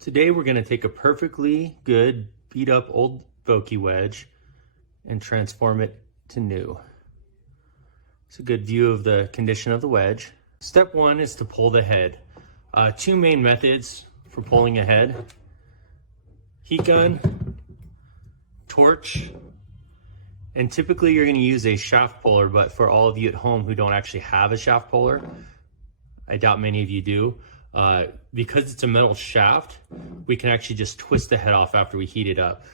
Today we're going to take a perfectly good beat up old Vokey wedge and transform it to new. It's a good view of the condition of the wedge. Step one is to pull the head. Two main methods for pulling a head: heat gun, torch, and typically you're going to use a shaft puller, but for all of you at home who don't actually have a shaft puller, I doubt many of you do, because it's a metal shaft, we can actually just twist the head off after we heat it up.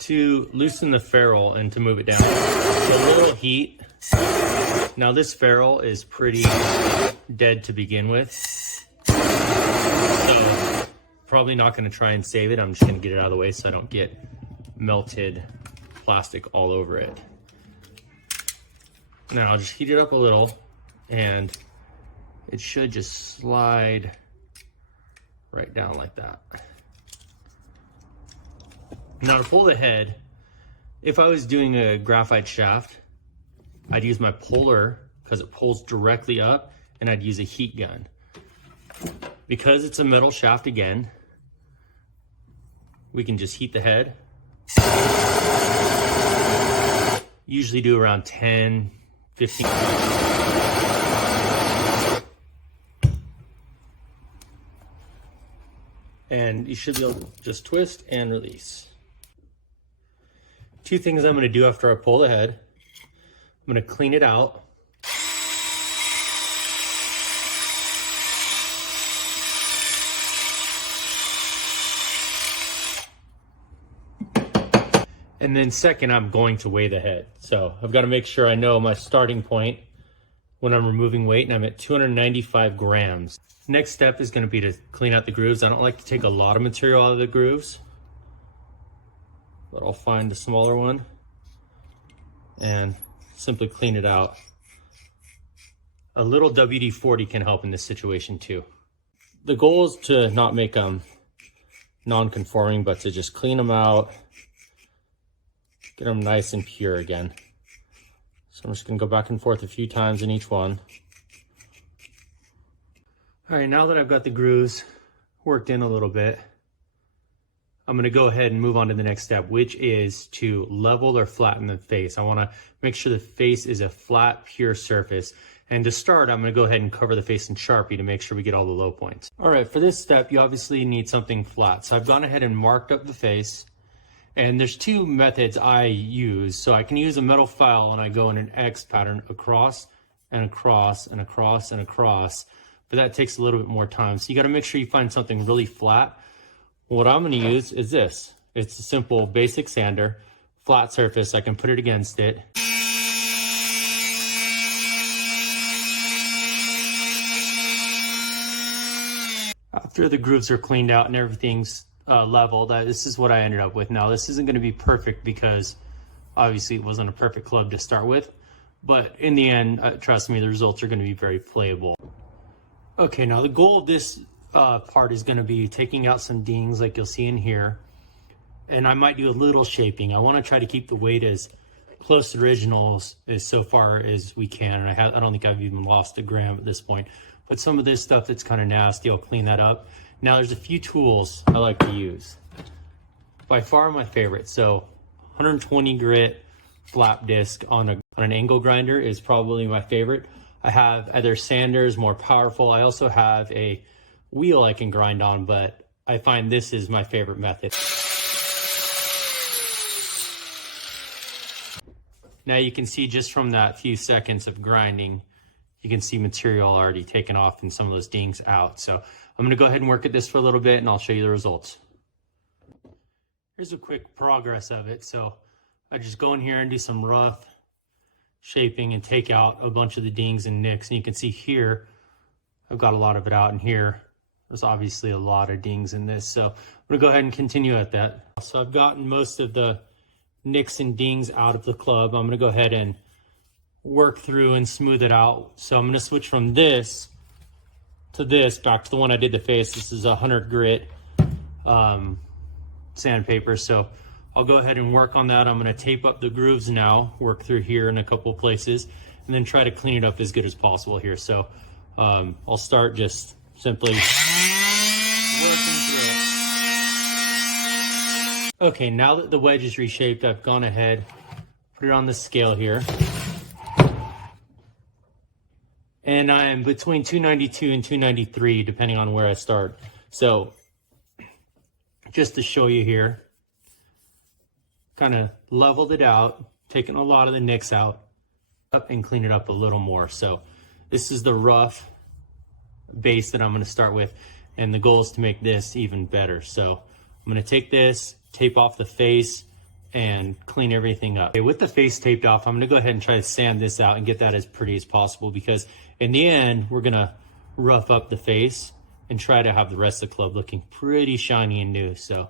To loosen the ferrule and to move it down, so a little heat. Now this ferrule is pretty dead to begin with, so probably not going to try and save it. I'm just going to get it out of the way so I don't get melted plastic all over it. Now I'll just heat it up a little and it should just slide right down like that. Now to pull the head, if I was doing a graphite shaft, I'd use my puller because it pulls directly up, and I'd use a heat gun. Because it's a metal shaft again, we can just heat the head. Usually do around 10, 15. And you should be able to just twist and release. Two things I'm going to do after I pull the head. I'm going to clean it out. And then second, I'm going to weigh the head. So I've got to make sure I know my starting point when I'm removing weight, and I'm at 295 grams. Next step is going to be to clean out the grooves. I don't like to take a lot of material out of the grooves, but I'll find a smaller one and simply clean it out. A little WD-40 can help in this situation too. The goal is to not make them non-conforming, but to just clean them out, get them nice and pure again. So I'm just gonna go back and forth a few times in each one. All right, now that I've got the grooves worked in a little bit, I'm gonna go ahead and move on to the next step, which is to level or flatten the face. I wanna make sure the face is a flat, pure surface. And to start, I'm gonna go ahead and cover the face in Sharpie to make sure we get all the low points. All right, for this step, you obviously need something flat. So I've gone ahead and marked up the face. And there's two methods I use. So I can use a metal file and I go in an X pattern across and across and across and across, but that takes a little bit more time. So you gotta make sure you find something really flat. What I'm gonna use is this. It's a simple basic sander, flat surface. I can put it against it. After the grooves are cleaned out and everything's leveled, this is what I ended up with. Now this isn't gonna be perfect because obviously it wasn't a perfect club to start with, but in the end, trust me, the results are gonna be very playable. Okay, now the goal of this part is going to be taking out some dings like you'll see in here, and I might do a little shaping. I want to try to keep the weight as close to originals as so far as we can, and I don't think I've even lost a gram at this point, but some of this stuff that's kind of nasty, I'll clean that up. Now there's a few tools I like to use. By far my favorite, so 120 grit flap disc on an angle grinder is probably my favorite. I have other sanders, more powerful. I also have a wheel I can grind on, but I find this is my favorite method. Now you can see just from that few seconds of grinding, you can see material already taken off and some of those dings out. So I'm gonna go ahead and work at this for a little bit and I'll show you the results. Here's a quick progress of it. So I just go in here and do some rough shaping and take out a bunch of the dings and nicks. And you can see here, I've got a lot of it out in here. There's obviously a lot of dings in this. So I'm gonna go ahead and continue at that. So I've gotten most of the nicks and dings out of the club. I'm gonna go ahead and work through and smooth it out. So I'm gonna switch from this to this, back to the one I did the face. This is 100 grit sandpaper. So I'll go ahead and work on that. I'm gonna tape up the grooves now, work through here in a couple of places, and then try to clean it up as good as possible here. So I'll start just simply working through it. Okay, now that the wedge is reshaped, I've gone ahead, put it on the scale here. And I am between 292 and 293, depending on where I start. So just to show you here, kind of leveled it out, taken a lot of the nicks out, up and clean it up a little more. So this is the rough base that I'm going to start with, and the goal is to make this even better. So I'm going to take this, tape off the face, and clean everything up. Okay, with the face taped off, I'm going to go ahead and try to sand this out and get that as pretty as possible, because in the end, we're going to rough up the face and try to have the rest of the club looking pretty shiny and new. So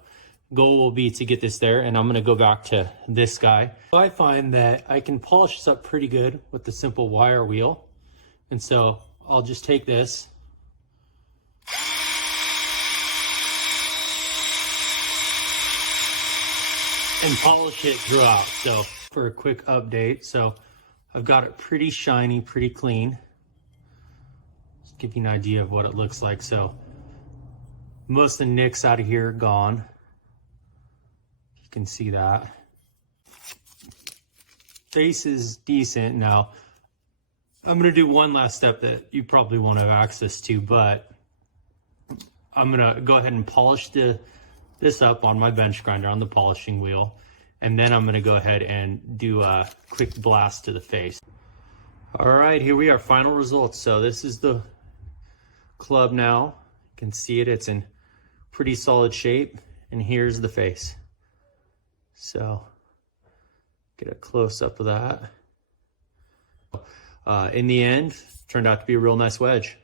goal will be to get this there, and I'm going to go back to this guy. I find that I can polish this up pretty good with the simple wire wheel. And so I'll just take this and polish it throughout. So for a quick update, so I've got it pretty shiny, pretty clean. Just give you an idea of what it looks like. So most of the nicks out of here are gone. You can see that. Face is decent. Now, I'm gonna do one last step that you probably won't have access to, but I'm gonna go ahead and polish this up on my bench grinder on the polishing wheel. And then I'm gonna go ahead and do a quick blast to the face. All right, here we are, final results. So this is the club now. You can see it, it's in pretty solid shape. And here's the face. So get a close up of that. In the end, turned out to be a real nice wedge.